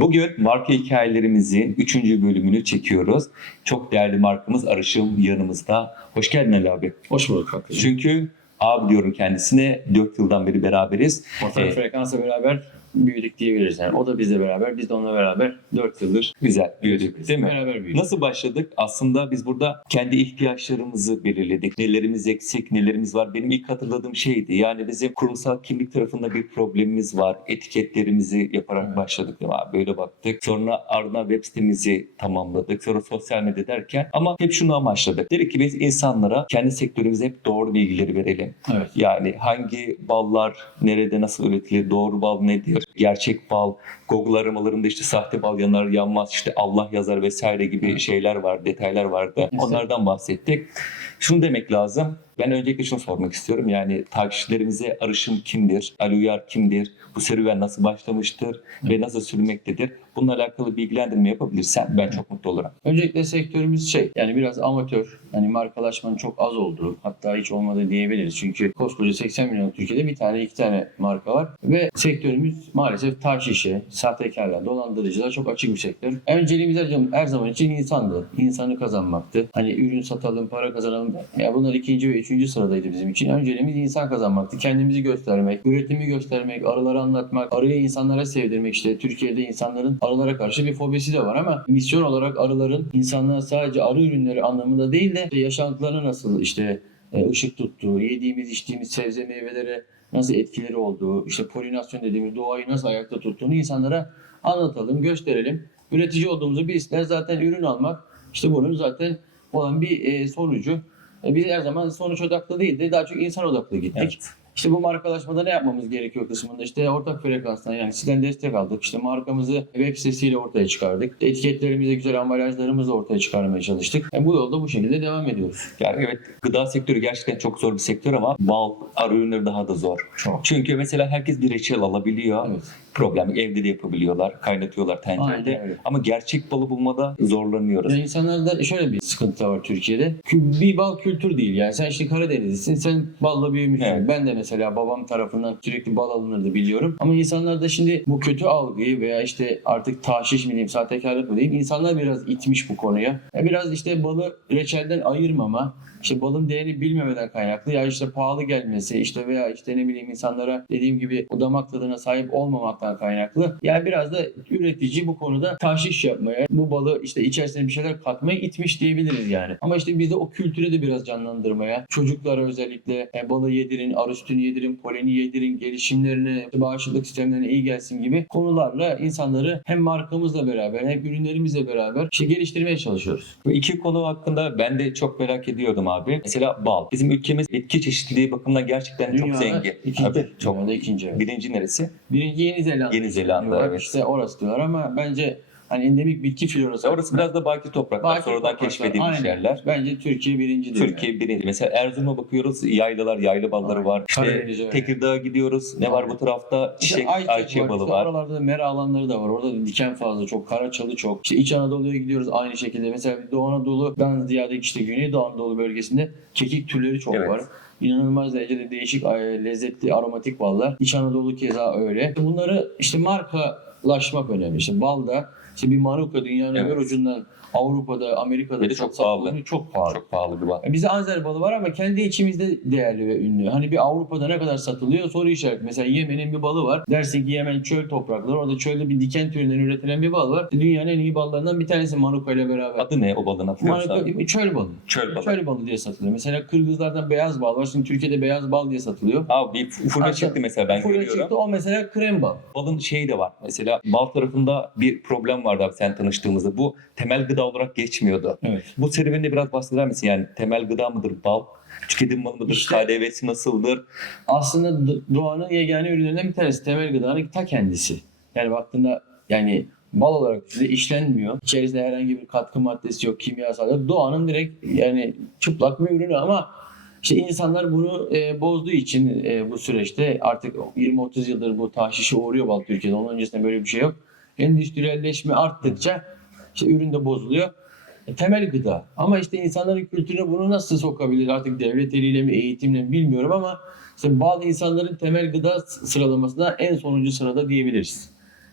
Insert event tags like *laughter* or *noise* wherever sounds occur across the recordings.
Bugün marka hikayelerimizin 3. bölümünü çekiyoruz. Çok değerli markamız Arışım yanımızda. Hoş geldin Ali abi. Hoş bulduk hakikaten. Çünkü abi diyorum kendisine 4 yıldan beri beraberiz. Ortak Evet. frekansla beraber büyüdük diyebiliriz. Yani o da bizle beraber, biz de onunla beraber 4 yıldır Güzel büyüdük değil mi? beraber büyüdük. Nasıl başladık? Aslında biz burada kendi ihtiyaçlarımızı belirledik. Nelerimiz eksik, nelerimiz var. Benim ilk hatırladığım şeydi. Yani bizim kurumsal kimlik tarafında bir problemimiz var. Etiketlerimizi yaparak Evet. başladık değil mi? Böyle baktık. Sonra ardından web sitemizi tamamladık. Sonra sosyal medya derken ama hep şunu amaçladık. Dedik ki biz insanlara kendi sektörümüze hep doğru bilgileri verelim. Evet. Yani hangi ballar nerede nasıl üretilir, doğru bal nedir, gerçek bal, Google aramalarında işte sahte bal yanar yanmaz, işte Allah yazar vesaire gibi şeyler var, detaylar vardı. Onlardan bahsettik. Şunu demek lazım. Ben öncelikle şunu sormak istiyorum. Yani takipçilerimize arışım kimdir? Ali Uyar kimdir? Bu serüven nasıl başlamıştır? Ve nasıl sürmektedir? Bununla alakalı bilgilendirme yapabilirsen ben çok mutlu olurum. Öncelikle sektörümüz şey, yani biraz amatör, yani markalaşmanın çok az olduğu, hatta hiç olmadığı diyebiliriz. Çünkü koskoca 80 milyon Türkiye'de bir tane iki tane marka var. Ve sektörümüz maalesef taş işi, sahtekarlar, dolandırıcılar çok açık bir sektör. Önceliğimiz her zaman için insandı. İnsanı kazanmaktı. Hani ürün satalım, para kazanalım. Ya bunlar ikinci ve üçüncü sıradaydı bizim için. Önceliğimiz insan kazanmaktı. Kendimizi göstermek, üretimi göstermek, arıları anlatmak, arıyı insanlara sevdirmek işte. Türkiye'de insanların arılara karşı bir fobisi de var ama misyon olarak arıların insanlara sadece arı ürünleri anlamında değil de yaşantılarına nasıl işte e, ışık tuttuğu, yediğimiz içtiğimiz sebze meyvelere nasıl etkileri olduğu, işte polinasyon dediğimiz doğayı nasıl ayakta tuttuğunu insanlara anlatalım, gösterelim. Üretici olduğumuzu bilsinler. Zaten ürün almak işte bunun zaten olan bir e, sonucu. E, biz her zaman sonuç odaklı değil de daha çok insan odaklı gittik. Evet. İşte bu markalaşmada ne yapmamız gerekiyor kısmında işte ortak frekanstan yani sizden destek aldık. İşte markamızı web sitesiyle ortaya çıkardık. Etiketlerimizi, güzel ambalajlarımızı ortaya çıkarmaya çalıştık. Yani bu yolda bu şekilde devam ediyoruz. Yani evet gıda sektörü gerçekten çok zor bir sektör ama bal, arı ürünleri daha da zor. Çok. Çünkü mesela herkes bir reçel alabiliyor. Evet. Problem yok. Evde de yapabiliyorlar. Kaynatıyorlar tencerede. Aynen öyle. Ama gerçek balı bulmada zorlanıyoruz. Yani insanlarda şöyle bir sıkıntı var Türkiye'de. Kü- Bir bal kültür değil yani. Sen işte Karadenizlisin, sen balla büyümüşsün. Evet. Ben de mesela babam tarafından sürekli bal alınırdı biliyorum. Ama insanlarda şimdi bu kötü algıyı veya işte artık taşiş mi diyeyim, sahtekarlık mı diyeyim, insanlar biraz itmiş bu konuya. Ya biraz işte balı reçelden ayırmama, işte balın değerini bilmemeden kaynaklı ya işte pahalı gelmesi işte veya işte ne bileyim insanlara dediğim gibi o damak tadına sahip olmamaktan kaynaklı. Yani biraz da üretici bu konuda taşiş yapmaya, bu balı işte içerisine bir şeyler katmaya itmiş diyebiliriz yani. Ama işte biz de o kültürü de biraz canlandırmaya, çocuklara özellikle e, balı yedirin, arı sütünü yedirin, poleni yedirin, gelişimlerine, bağışıklık sistemlerine iyi gelsin gibi konularla insanları hem markamızla beraber hem ürünlerimizle beraber işte geliştirmeye çalışıyoruz. Bu iki konu hakkında ben de çok merak ediyordum abi. Mesela bal. Bizim ülkemiz bitki çeşitliliği bakımından gerçekten çok Dünyada zengin. ikinci, Tabii, çok. dünyada ikinci. Birinci neresi? Birinci Yeni Zelanda. Yeni Zelanda, evet. İşte orası diyorlar ama bence hani endemik bitki florası. Orası biraz da baki topraklar. Baki sonradan topraklar, keşfedilmiş aynen. yerler. Bence Türkiye birinci diyor. Türkiye birinci. Mesela Erzurum'a bakıyoruz yaylalar, yayla balları Aynen. var. İşte Karadeniz öyle. Tekirdağ'a gidiyoruz. Ne var bu tarafta? İşte Çiçek, ayçiçek ayçiçek var, balı işte var. Oralarda da mera alanları da var. Orada da diken fazla çok, karaçalı çok. İşte İç Anadolu'ya gidiyoruz aynı şekilde. Mesela Doğu Anadolu'dan ziyade işte Güneydoğu Anadolu bölgesinde kekik türleri çok Evet. var. İnanılmaz derecede değişik, lezzetli, aromatik ballar. İç Anadolu keza öyle. Bunları işte markalaşmak önemli. İşte bal da işte bir maruka dünyanın Evet. öbür ucundan Avrupa'da, Amerika'da çok, çok pahalı. Çok pahalı. Çok pahalı bir bal. Bizde Azer balı var ama kendi içimizde değerli ve ünlü. Hani bir Avrupa'da ne kadar satılıyor soru işareti. Mesela Yemen'in bir balı var. Dersin ki Yemen çöl toprakları. Orada çölde bir diken türünden üretilen bir bal var. Dünyanın en iyi ballarından bir tanesi Manuka ile beraber. Adı ne o balın Manuka abi? çöl balı. Çöl balı. Çöl balı diye satılıyor. Mesela Kırgızlardan beyaz bal var. Şimdi Türkiye'de beyaz bal diye satılıyor. Abi bir furya çıktı mesela ben Furya görüyorum. çıktı o mesela krem bal. Balın şeyi de var. Mesela bal tarafında bir problem vardı abi sen tanıştığımızda. Bu temel gıda olarak geçmiyordu. Evet. Bu serüveninde biraz bahseder misin? Yani temel gıda mıdır bal? Tüketim malı mıdır? İşte- KDV'si nasıldır? aslında doğanın yegane ürünlerinden bir tanesi temel gıdanın ta kendisi. Yani baktığında yani bal olarak bize işlenmiyor. İçerisinde herhangi bir katkı maddesi yok, kimyasal yok. Doğanın direkt yani çıplak bir ürünü ama işte insanlar bunu e, bozduğu için e, bu süreçte artık 20-30 yıldır bu taşişe uğruyor bal Türkiye'de. Onun öncesinde böyle bir şey yok. Endüstriyelleşme arttıkça işte ürün de bozuluyor. E, temel gıda. Ama işte insanların kültürüne bunu nasıl sokabilir artık devlet eliyle mi eğitimle mi bilmiyorum ama işte bazı insanların temel gıda sıralamasında en sonuncu sırada diyebiliriz.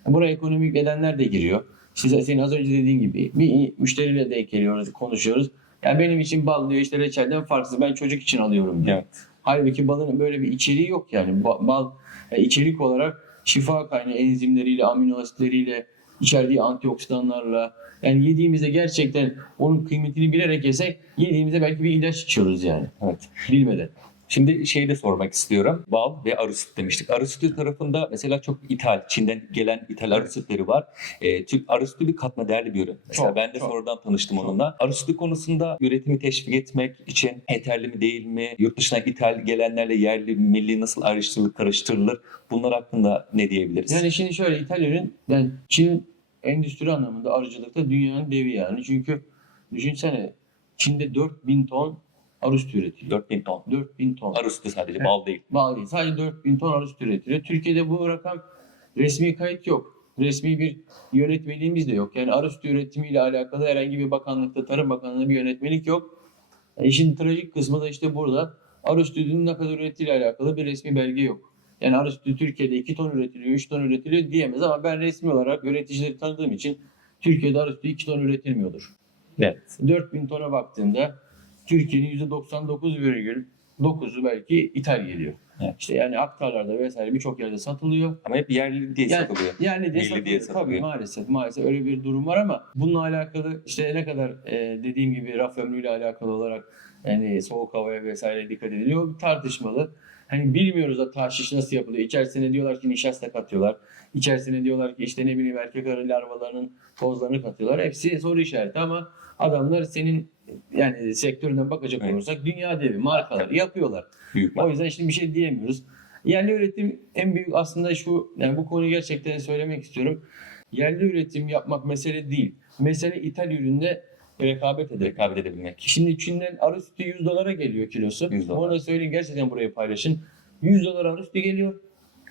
Buraya ekonomik nedenler de giriyor. Size senin az önce dediğin gibi bir müşteriyle denk geliyoruz, konuşuyoruz. Ya benim için bal diyor işte reçelden farksız ben çocuk için alıyorum diyor. Evet. Halbuki balın böyle bir içeriği yok yani. Ba- Bal e, içerik olarak şifa kaynağı enzimleriyle, amino asitleriyle, içerdiği antioksidanlarla yani yediğimizde gerçekten onun kıymetini bilerek yesek yediğimizde belki bir ilaç içiyoruz yani Evet. bilmeden. Şimdi şeyi de sormak istiyorum. Bal ve arı sütü demiştik. Arı sütü tarafında mesela çok ithal, Çin'den gelen ithal arı sütleri var. E, Türk arı sütü bir katma değerli bir ürün. Mesela Çok, ben de çok. sonradan tanıştım onunla. Arı sütü konusunda üretimi teşvik etmek için yeterli mi değil mi? Yurt dışına ithal gelenlerle yerli, milli nasıl ayrıştırılır, karıştırılır? Bunlar hakkında ne diyebiliriz? Yani şimdi şöyle İtalya'nın yani Çin endüstri anlamında arıcılıkta dünyanın devi yani. Çünkü düşünsene Çin'de 4000 ton arı sütü üretiyor. 4000 ton. 4000 ton. Arı sütü sadece, bal değil. Bağlı değil. Sadece 4000 ton arı sütü üretiliyor. Türkiye'de bu rakam resmi kayıt yok. Resmi bir yönetmeliğimiz de yok. Yani arı sütü üretimiyle alakalı herhangi bir bakanlıkta, Tarım Bakanlığı'nda bir yönetmelik yok. E işin trajik kısmı da işte burada. Arı sütünün ne kadar ürettiğiyle alakalı bir resmi belge yok. Yani arı sütü Türkiye'de 2 ton üretiliyor, 3 ton üretiliyor diyemez ama ben resmi olarak üreticileri tanıdığım için Türkiye'de arı sütü 2 ton üretilmiyordur. Evet. 4000 tona baktığında Türkiye'nin %99,9'u belki ithal geliyor. Evet. İşte yani aktarlarda vesaire birçok yerde satılıyor. Ama hep yerli diye Yani- satılıyor. Yani de Milli satılıyor. diye Tabii satılıyor. maalesef maalesef öyle bir durum var ama bununla alakalı işte ne kadar e, dediğim gibi raf ömrüyle alakalı olarak yani soğuk havaya vesaire dikkat ediliyor. Tartışmalı. Hani bilmiyoruz da tahşiş nasıl yapılıyor. İçerisine diyorlar ki nişasta katıyorlar. İçerisine diyorlar ki işte ne bileyim erkek arı larvalarının tozlarını katıyorlar. Hepsi soru işareti ama adamlar senin yani sektöründen bakacak Evet. olursak dünya devi markaları yapıyorlar. Büyük O yüzden şimdi bir şey diyemiyoruz. Yerli üretim en büyük aslında şu, yani bu konuyu gerçekten söylemek istiyorum. Yerli üretim yapmak mesele değil. Mesele ithal ürünle rekabet ederek. Rekabet edebilmek. Şimdi Çin'den arı sütü 100 dolara geliyor kilosu. 100 dolar. Onu da söyleyeyim gerçekten buraya paylaşın. 100 dolar arı sütü geliyor.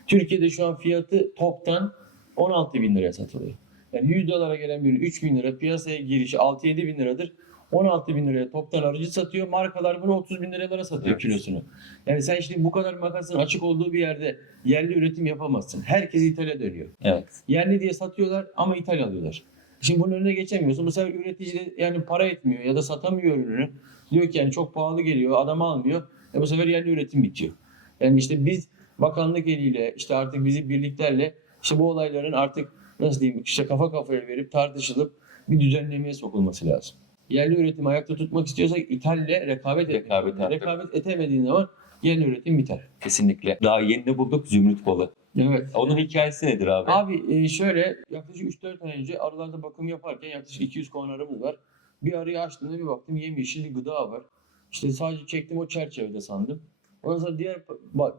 Türkiye'de şu an fiyatı toptan 16 bin liraya satılıyor. Yani 100 dolara gelen bir ürün 3 bin lira piyasaya girişi 6-7 bin liradır. 16 bin liraya toptan arıcı satıyor. Markalar bunu 30 bin liralara satıyor Evet. kilosunu. Yani sen şimdi bu kadar makasın açık olduğu bir yerde yerli üretim yapamazsın. Herkes ithale dönüyor. Evet. Yerli diye satıyorlar ama ithal alıyorlar. Şimdi bunun önüne geçemiyorsun. Bu sefer üretici de yani para etmiyor ya da satamıyor ürünü. Diyor ki yani çok pahalı geliyor, adam almıyor. E bu sefer yerli üretim bitiyor. Yani işte biz bakanlık eliyle işte artık bizi birliklerle işte bu olayların artık nasıl diyeyim işte kafa kafaya verip tartışılıp bir düzenlemeye sokulması lazım. Yerli üretimi ayakta tutmak istiyorsak ithalle rekabet, Rekabet etmek. etmek. Rekabet edemediğin zaman yerli üretim biter. Kesinlikle. Daha yeni de bulduk zümrüt balı. Evet. Onun hikayesi nedir abi? Abi e, şöyle yaklaşık 3-4 ay önce arılarda bakım yaparken yaklaşık 200 kovan arımız var. Bir arıyı açtığımda bir baktım yemyeşil gıda var. İşte sadece çektim o çerçevede sandım. Ondan sonra diğer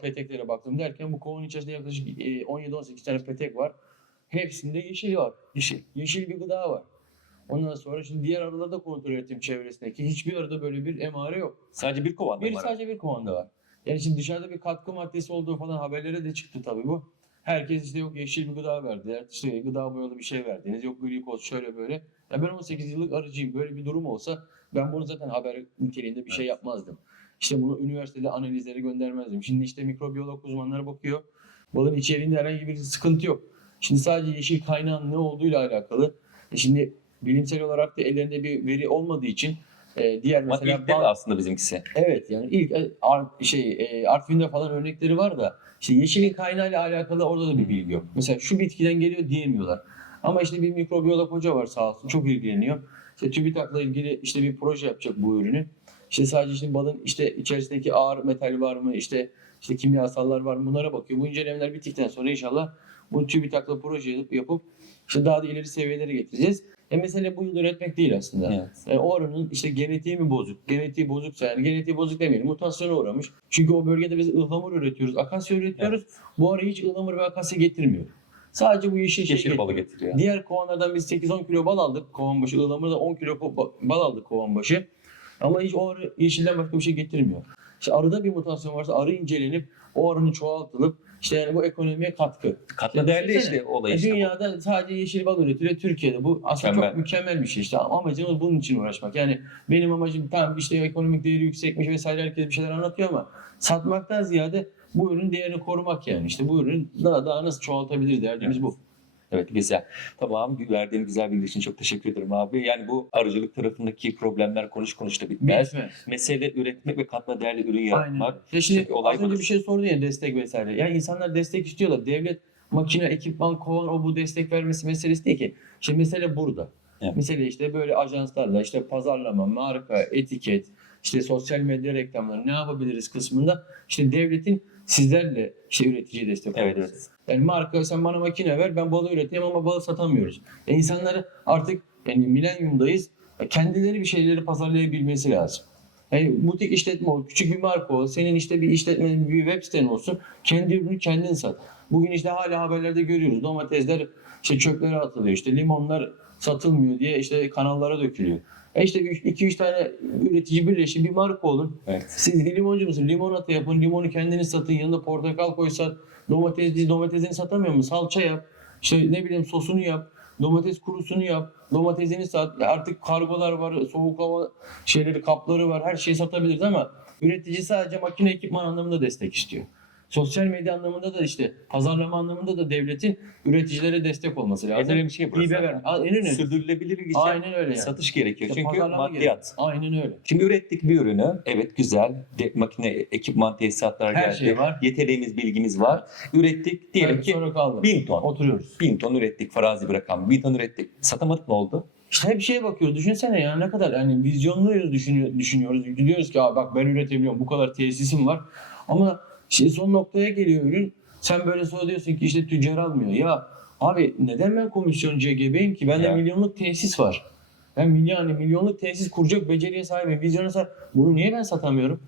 peteklere baktım derken bu kovanın içerisinde yaklaşık e, 17-18 tane petek var. Hepsinde yeşil var. Yeşil. Yeşil bir gıda var. Ondan sonra şimdi diğer arıları da kontrol ettim çevresindeki. Hiçbir arıda böyle bir emare yok. Sadece bir kovan Bir var. sadece bir kovanda var. Yani şimdi dışarıda bir katkı maddesi olduğu falan haberlere de çıktı tabii bu. Herkes işte yok yeşil bir gıda verdiler, işte gıda boyalı bir şey verdiniz, yok glikoz şöyle böyle. Ya ben 18 yıllık arıcıyım. Böyle bir durum olsa ben bunu zaten haber niteliğinde bir şey Evet. yapmazdım. İşte bunu üniversitede analizlere göndermezdim. Şimdi işte mikrobiyolog uzmanları bakıyor. Balın içeriğinde herhangi bir sıkıntı yok. Şimdi sadece yeşil kaynağın ne olduğuyla alakalı. E Şimdi bilimsel olarak da ellerinde bir veri olmadığı için e, diğer Ama mesela ilk değil aslında bizimkisi? Evet yani ilk e, Ar- şey e, Artvin'de falan örnekleri var da işte yeşilin kaynağıyla alakalı orada da bir bilgi yok. Mesela şu bitkiden geliyor diyemiyorlar. Ama işte bir mikrobiyolog hoca var sağ olsun çok ilgileniyor. İşte TÜBİTAK'la ilgili işte bir proje yapacak bu ürünü. İşte sadece işte balın işte içerisindeki ağır metal var mı işte işte kimyasallar var mı bunlara bakıyor. Bu incelemeler bittikten sonra inşallah bu TÜBİTAK'la proje yapıp işte daha da ileri seviyelere getireceğiz. E mesele bu yıl üretmek değil aslında. Evet. Yani o arının işte genetiği mi bozuk? Genetiği bozuksa yani genetiği bozuk demeyelim. Mutasyona uğramış. Çünkü o bölgede biz ıhlamur üretiyoruz. Akasya üretiyoruz. Bu arı hiç ıhlamur ve akasya getirmiyor. Sadece bu yeşil şey balı getiriyor. Diğer kovanlardan biz 8-10 kilo bal aldık kovan başı. Ihlamurda 10 kilo bal aldık kovan başı. Ama hiç o arı yeşilden başka bir şey getirmiyor. İşte arıda bir mutasyon varsa arı incelenip o arının çoğaltılıp işte yani bu ekonomiye katkı. Katma değerli işte olay E, işte. bu. Dünyada sadece yeşil bal üretiliyor. Türkiye'de bu aslında Mükemmel. çok mükemmel bir şey işte. Amacımız bunun için uğraşmak. Yani benim amacım tamam işte ekonomik değeri yüksekmiş vesaire herkes bir şeyler anlatıyor ama satmaktan ziyade bu ürünün değerini korumak yani. İşte bu ürün daha daha nasıl çoğaltabilir derdimiz bu. Evet güzel. Tamam verdiğin güzel bilgi için çok teşekkür ederim abi. Yani bu arıcılık tarafındaki problemler konuş konuşta bitmez. Bitmez. Mesele üretmek ve katma değerli ürün Aynen. yaratmak. Ya şimdi Çünkü olay az önce budur. bir şey sordun ya destek vesaire. Yani insanlar destek istiyorlar. Devlet makine, ekipman, kovan o bu destek vermesi meselesi değil ki. Şimdi mesele burada. Evet. Mesele işte böyle ajanslarla işte pazarlama, marka, etiket, işte sosyal medya reklamları ne yapabiliriz kısmında işte devletin sizlerle işte üreticiye destek Evet, evet. Yani marka sen bana makine ver ben balı üreteyim ama balı satamıyoruz. E insanları artık yani milenyumdayız. E Kendileri bir şeyleri pazarlayabilmesi lazım. Yani butik işletme ol, küçük bir marka ol, senin işte bir işletmenin bir web siten olsun, kendi ürünü kendin sat. Bugün işte hala haberlerde görüyoruz domatesler işte çöplere atılıyor, işte limonlar satılmıyor diye işte kanallara dökülüyor. E işte 2-3 tane üretici birleşin bir marka olun. Evet. Siz limoncu musun? Limonata yapın, limonu kendiniz satın, yanında portakal koysan, domates, domatesini satamıyor mu? Salça yap, işte ne bileyim sosunu yap, domates kurusunu yap, domatesini sat. Artık kargolar var, soğuk hava şeyleri, kapları var, her şeyi satabiliriz ama üretici sadece makine ekipman anlamında destek istiyor. Sosyal medya anlamında da işte pazarlama anlamında da devletin üreticilere destek olması En lazım. önemli şey burası. Hibe ver. En önemli. Sürdürülebilir bir Aynen öyle yani. satış gerekiyor. İşte Çünkü maddiyat. gerekiyor. Aynen öyle. Şimdi ürettik bir ürünü. Evet güzel. De, makine, ekipman, tesisatlar Her geldi. şey var. Yeteneğimiz, bilgimiz var. Ürettik. Diyelim Evet, ki kaldı. bin ton. Oturuyoruz. Bin ton ürettik. Farazi bir rakam. Bin ton ürettik. Satamadık ne oldu? İşte hep şeye bakıyoruz. Düşünsene ya ne kadar yani vizyonluyuz düşünüyor, düşünüyoruz. Diyoruz ki Aa, bak ben üretebiliyorum. Bu kadar tesisim var. Ama işte son noktaya geliyor ürün. Sen böyle sonra diyorsun ki işte tüccar almıyor. Ya abi neden ben komisyoncuya gebeyim ki? Bende Ya. milyonluk tesis var. Ben milyon, yani milyonluk tesis kuracak beceriye sahibim. Vizyona sahip. Bunu niye ben satamıyorum?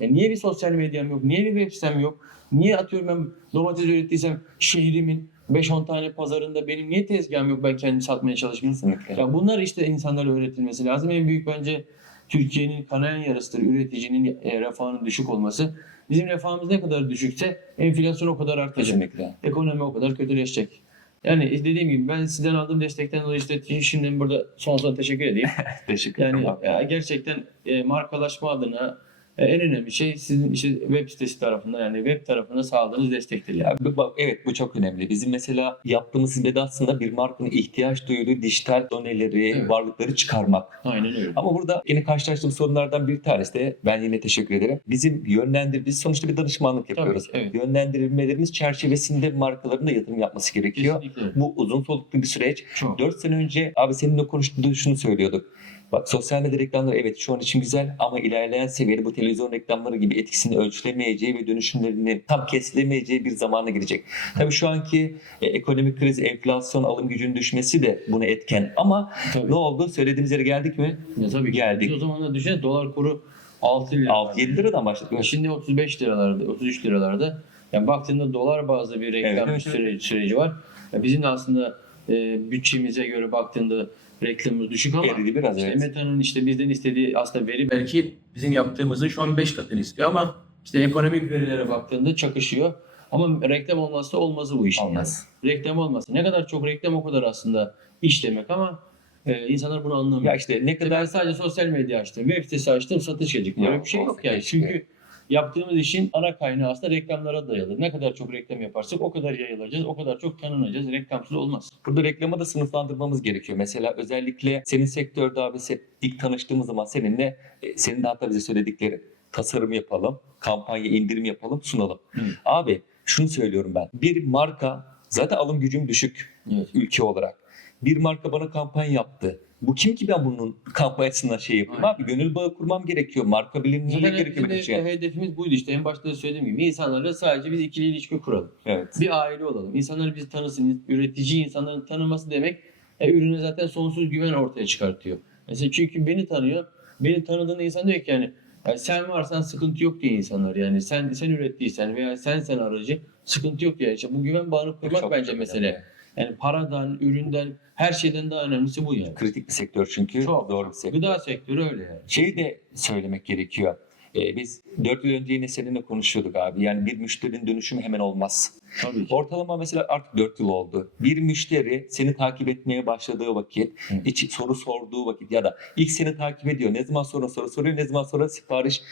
E niye bir sosyal medyam yok? Niye bir web sitem yok? Niye atıyorum ben domates ürettiysem şehrimin 5-10 tane pazarında benim niye tezgahım yok ben kendim satmaya çalışmıyorum? Ya bunlar işte insanlara öğretilmesi lazım. En büyük bence Türkiye'nin kanayan yarısıdır üreticinin e, refahının düşük olması. Bizim refahımız ne kadar düşükse enflasyon o kadar artacak. Kesinlikle. Ekonomi o kadar kötüleşecek. Yani dediğim gibi ben sizden aldığım destekten dolayı işte şimdi burada son son teşekkür edeyim. *laughs* Teşekkür Yani ederim. ya gerçekten e, markalaşma adına en önemli şey sizin işte web sitesi tarafından yani web tarafında sağladığınız destektir yani. Bak, evet bu çok önemli. Bizim mesela yaptığımız hizmet aslında bir markanın ihtiyaç duyduğu dijital doneleri, Evet. varlıkları çıkarmak. Aynen öyle. Ama burada yine karşılaştığım sorunlardan bir tanesi de ben yine teşekkür ederim. Bizim yönlendir biz sonuçta bir danışmanlık yapıyoruz. ki, evet. Yönlendirmelerimiz çerçevesinde markaların da yatırım yapması gerekiyor. Kesinlikle. Bu uzun soluklu bir süreç. Çok. 4 sene önce abi seninle konuştuğunda şunu söylüyorduk. Bak sosyal medya reklamları evet şu an için güzel ama ilerleyen seviyede bu televizyon reklamları gibi etkisini ölçülemeyeceği ve dönüşümlerinin tam kesilemeyeceği bir zamana girecek. Tabii şu anki e, ekonomik kriz, enflasyon, alım gücünün düşmesi de buna etken ama Tabii. ne oldu? Söylediğimiz yere geldik mi? Ya tabii. Geldik. Biz o zaman da düşünün dolar kuru 6 lira. 6-7 liradan başladık. Ya Şimdi 35 liralarda, 33 liralarda. Yani baktığında dolar bazlı bir reklam Evet, evet, süre- süreci var. Ya bizim de aslında e, bütçemize göre baktığında reklamımız düşük ama Eridi biraz işte evet. Meta'nın işte bizden istediği aslında veri belki bizim yaptığımızın şu an 5 katını istiyor ama işte ekonomik verilere baktığında çakışıyor. Ama reklam olmazsa olmazı bu işin. Olmaz. Yani. Reklam olmazsa. Ne kadar çok reklam o kadar aslında iş demek ama e, insanlar bunu anlamıyor. Ya işte ne kadar ben sadece sosyal medya açtım, web sitesi açtım, satış gelecek. Böyle Yok, bir şey yok yani. Çünkü yaptığımız işin ana kaynağı aslında reklamlara dayalı. Ne kadar çok reklam yaparsak o kadar yayılacağız, o kadar çok tanınacağız. Reklamsız olmaz. Burada reklama da sınıflandırmamız gerekiyor. Mesela özellikle senin sektörde abi ilk tanıştığımız zaman seninle e, senin de hatta bize söyledikleri tasarım yapalım, kampanya indirim yapalım, sunalım. Hı. Abi şunu söylüyorum ben. Bir marka zaten alım gücüm düşük Evet. ülke olarak. Bir marka bana kampanya yaptı. Bu kim ki ben bunun kampanyasından şey yapayım Aynen. abi? Gönül bağı kurmam gerekiyor. Marka bilinirliği Zaten gerekiyor benim için. hedefimiz buydu işte. En başta da söylediğim gibi insanlarla sadece biz ikili ilişki kuralım. Evet. Bir aile olalım. İnsanlar bizi tanısın. Üretici insanların tanıması demek e, ürüne zaten sonsuz güven ortaya çıkartıyor. Mesela çünkü beni tanıyor. Beni tanıdığında insan diyor ki yani "Ya sen varsan sıkıntı yok diye insanlar yani sen sen ürettiysen veya sen sen aracı sıkıntı yok diye. İşte bu güven bağını kurmak Çok bence mesele. önemli. Yani paradan, üründen, her şeyden daha önemlisi bu yani. Kritik bir sektör çünkü. Çok. Zor bir sektör. Gıda sektörü öyle yani. Şeyi de söylemek gerekiyor. Ee, biz 4 yıl önce yine seninle konuşuyorduk abi. Yani bir müşterinin dönüşümü hemen olmaz. Tabii ki. Ortalama mesela artık 4 yıl oldu. Bir müşteri seni takip etmeye başladığı vakit, Hı. içi soru sorduğu vakit ya da ilk seni takip ediyor. Ne zaman sonra soru soruyor, ne zaman sonra sipariş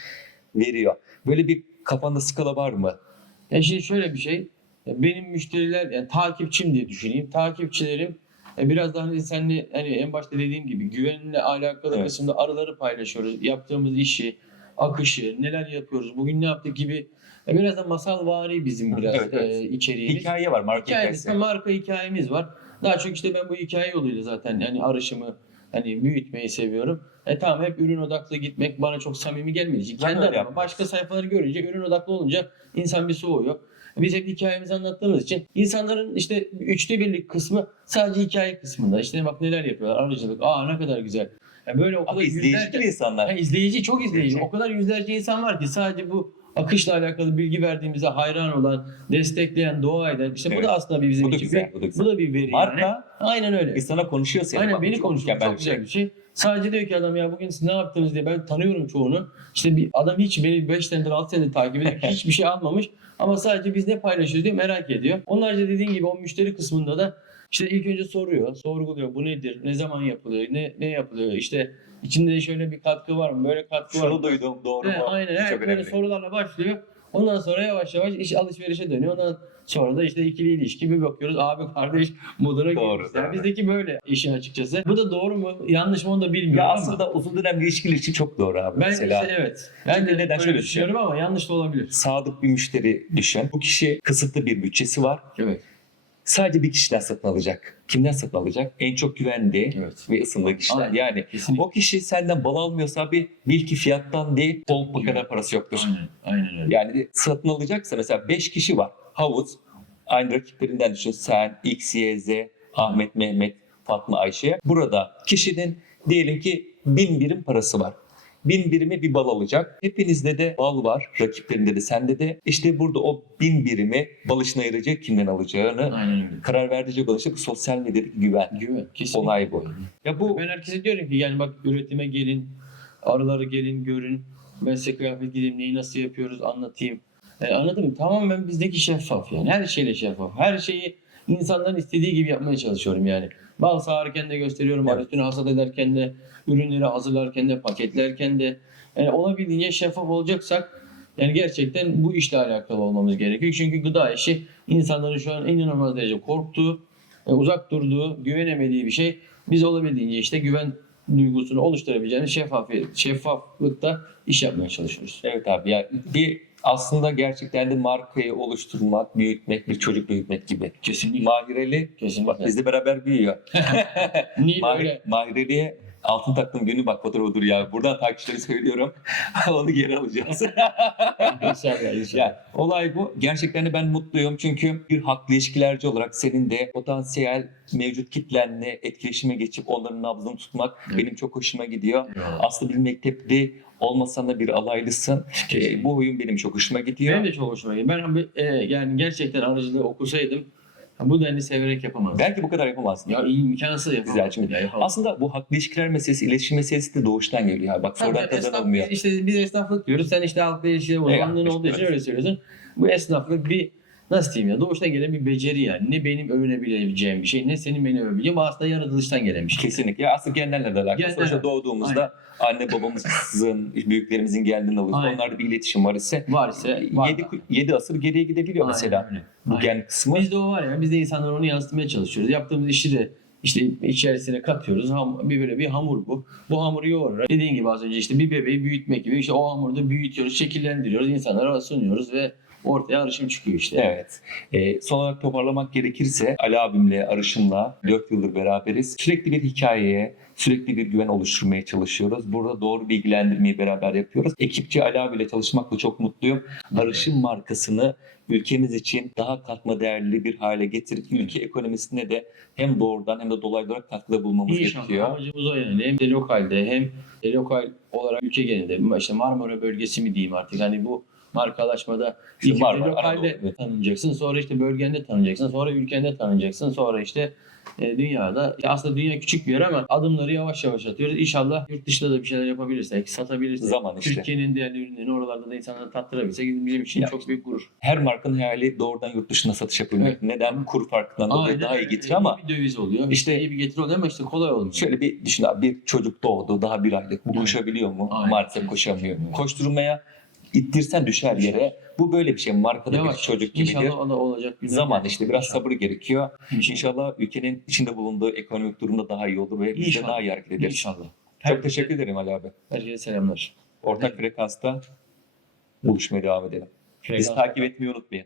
veriyor. Böyle bir kafanda skala var mı? Ya şimdi şöyle bir şey. Benim müşteriler yani takipçim diye düşüneyim. Takipçilerim e, biraz daha hani seninle hani en başta dediğim gibi güvenle alakalı Evet. kısımda arıları paylaşıyoruz. Yaptığımız işi, akışı, neler yapıyoruz, bugün ne yaptık gibi e, biraz da masalvari bizim biraz Evet, evet. e, içeriğimiz. Hikaye var, marka Hikayemiz, hikayesi. marka hikayemiz var. Daha çok işte ben bu hikaye yoluyla zaten yani arışımı hani büyütmeyi seviyorum. E tamam hep ürün odaklı gitmek bana çok samimi. Ben Kendi yapmam. başka sayfaları görünce ürün odaklı olunca insan bir soğuyor. Biz hep hikayemizi anlattığımız için insanların işte üçte birlik kısmı sadece hikaye kısmında. İşte bak neler yapıyorlar arıcılık. Aa ne kadar güzel. Yani böyle o kadar Ama izleyicidir yüzlerce- insanlar. Ha, izleyici çok izleyici. İzleyici. O kadar yüzlerce insan var ki sadece bu akışla alakalı bilgi verdiğimize hayran olan, destekleyen, dua eden. İşte bu Evet. da aslında bir bizim Bu da için güzel, bir, bu da güzel. bu da bir veri yani. Marka Aynen öyle. insana konuşuyor seni. Aynen Bak, beni konuşuyor. Çok şey. güzel bir şey. Sadece diyor ki adam ya bugün siz ne yaptınız diye ben tanıyorum çoğunu. İşte bir adam hiç beni 5 senedir 6 senedir takip ediyor. *laughs* Hiçbir şey almamış. Ama sadece biz ne paylaşıyoruz diye merak ediyor. Onlarca dediğin gibi o müşteri kısmında da işte ilk önce soruyor, sorguluyor. Bu nedir? Ne zaman yapılıyor? Ne ne yapılıyor? İşte içinde şöyle bir katkı var mı? Böyle katkı var mı? Şunu duydum, doğru mu? aynen. Evet, böyle önemli. sorularla başlıyor. Ondan sonra yavaş yavaş iş alışverişe dönüyor. Ondan sonra da işte ikili ilişki bir bakıyoruz abi kardeş moduna girmişler. doğru. Bizdeki böyle işin açıkçası. Bu da doğru mu yanlış mı onu da bilmiyorum Ya ama. aslında uzun dönemli ilişkiler için çok doğru abi. ben Mesela işte evet. Ben de neden neden şöyle düşünüyorum ama yanlış da olabilir. sadık bir müşteri düşün. Bu kişi kısıtlı bir bütçesi var. Evet. Sadece bir kişiden satın alacak. Kimden satın alacak? En çok güvendiği Evet. ve ısındığı kişiler. Aynen. Yani Kesinlikle. o kişi senden bal almıyorsa bir bil ki fiyattan değil, Evet. kadar parası yoktur. Aynen. Aynen öyle. Yani satın alacaksa mesela 5 kişi var. Havuz, aynı rakiplerinden düşün. Sen, X, Y, Z, Ahmet, Mehmet, Fatma, Ayşe. Burada kişinin diyelim ki bin birim parası var. Bin birimi bir bal alacak. Hepinizde de bal var. Rakiplerinde de sende de. İşte burada o bin birimi bal için ayıracak kimden alacağını Aynen öyle. karar verecek olacak bu sosyal medyadaki güven. Güven. Kesinlikle. Olay bu. Ya bu Ben herkese diyorum ki yani bak üretime gelin, arıları gelin görün. Ben size kıyafet gideyim neyi nasıl yapıyoruz anlatayım. E, anladın mı? Tamamen bizdeki şeffaf yani. Her şeyle şeffaf. Her şeyi insanların istediği gibi yapmaya çalışıyorum yani. Bal sağarken de gösteriyorum. Evet. Üstünü hasat ederken de, ürünleri hazırlarken de, paketlerken de. Yani olabildiğince şeffaf olacaksak yani gerçekten bu işle alakalı olmamız gerekiyor. Çünkü gıda işi insanların şu an en inanılmaz derece korktuğu, e, uzak durduğu, güvenemediği bir şey. Biz olabildiğince işte güven duygusunu oluşturabileceğimiz şeffafiyet, şeffaflıkta iş yapmaya çalışıyoruz. Evet abi ya bir aslında gerçekten de markayı oluşturmak, büyütmek, bir çocuk büyütmek gibi. Kesinlikle. Mahireli Kesinlikle. bizle beraber büyüyor. *laughs* Niye Mahir, öyle? Mahireli'ye altın taktığım günü bak fotoğrafıdır ya. Buradan takipçileri söylüyorum. *laughs* Onu geri alacağız. *laughs* İnşallah, inşallah. ya, olay bu. Gerçekten de ben mutluyum. Çünkü bir haklı ilişkilerci olarak senin de potansiyel mevcut kitlenle etkileşime geçip onların nabzını tutmak Evet. benim çok hoşuma gidiyor. Eyvallah. Aslında bir mektepli olmasan da bir alaylısın. Ee, bu oyun benim çok hoşuma gidiyor. Benim de çok hoşuma gitti. Ben bir- e, yani gerçekten arıcılığı okusaydım bu denli severek yapamazdım. Belki bu kadar yapamazsın. Ya imkansız yapamazdım. Güzel çünkü Ya, aslında bu haklı ilişkiler meselesi, iletişim meselesi de doğuştan geliyor. Ha, Bak sonradan yani kazanılmıyor. işte biz esnaflık diyoruz. Sen işte halkla ilişkiler uzmanlığın olduğu için öyle söylüyorsun. Bu esnaflık bir nasıl diyeyim ya doğuştan gelen bir beceri yani. Ne benim övünebileceğim bir şey ne senin beni övebileceğin. Bu aslında yaratılıştan gelen bir şey. Kesinlikle. Ya aslında genlerle de alakalı. Genlerle. Sonuçta doğduğumuzda anne babamızın, *laughs* büyüklerimizin geldiğini alıyoruz. Aynen. Onlarda bir iletişim var ise Var ise var. 7, 7 asır geriye gidebiliyor Aynen mesela. öyle. Bu Aynen. gen kısmı. Bizde o var ya biz de insanlara onu yansıtmaya çalışıyoruz. Yaptığımız işi de işte içerisine katıyoruz. Ham, bir böyle bir hamur bu. Bu hamuru yoğurarak dediğin gibi az önce işte bir bebeği büyütmek gibi işte o hamuru da büyütüyoruz, şekillendiriyoruz, insanlara sunuyoruz ve ortaya arışım çıkıyor işte. Evet. Ee, son olarak toparlamak gerekirse Ali abimle, Arışım'la 4 yıldır beraberiz. Sürekli bir hikayeye, sürekli bir güven oluşturmaya çalışıyoruz. Burada doğru bilgilendirmeyi beraber yapıyoruz. Ekipçi Ali abiyle çalışmakla çok mutluyum. Arışım markasını ülkemiz için daha katma değerli bir hale getirip ülke ekonomisine de hem doğrudan hem de dolaylı olarak katkıda bulmamız İnşallah gerekiyor. amacımız o yani. Hem de lokalde hem de lokal olarak ülke genelinde işte Marmara bölgesi mi diyeyim artık hani bu markalaşmada İşte ilk Marmara, lokalde evet. tanınacaksın sonra işte bölgende tanınacaksın sonra ülkende tanınacaksın sonra işte e, dünyada ya aslında dünya küçük bir yer ama adımları yavaş yavaş atıyoruz. İnşallah yurt dışında da bir şeyler yapabilirsek, satabilirsek, Zaman işte. Türkiye'nin değerli ürünlerini oralarda da insanlara tattırabilsek bizim için Ya çok büyük gurur. Her markanın hayali doğrudan yurt dışına satış yapabilmek. Evet. Neden? Kur farkından dolayı Aynen daha iyi öyle. getirir ama bir döviz oluyor. işte- iyi bir getiri oluyor ama işte kolay olmuyor. Şöyle bir düşün abi bir çocuk doğdu daha bir aylık. Bu koşabiliyor mu? Aynen. Maalesef koşamıyor. Koşturmaya ittirsen düşer yere. Bu böyle bir şey. Markada bir Yavaş çocuk gibidir. İnşallah o da olacak. günler Zaman işte biraz İnşallah. sabır gerekiyor. İnşallah. İnşallah ülkenin içinde bulunduğu ekonomik durumda daha iyi olur ve biz de daha iyi hareket ederiz. İnşallah. Çok teşekkür ederim Ali abi. Herkese selamlar. Ortak frekansta buluşmaya devam edelim. Bizi takip etmeyi unutmayın.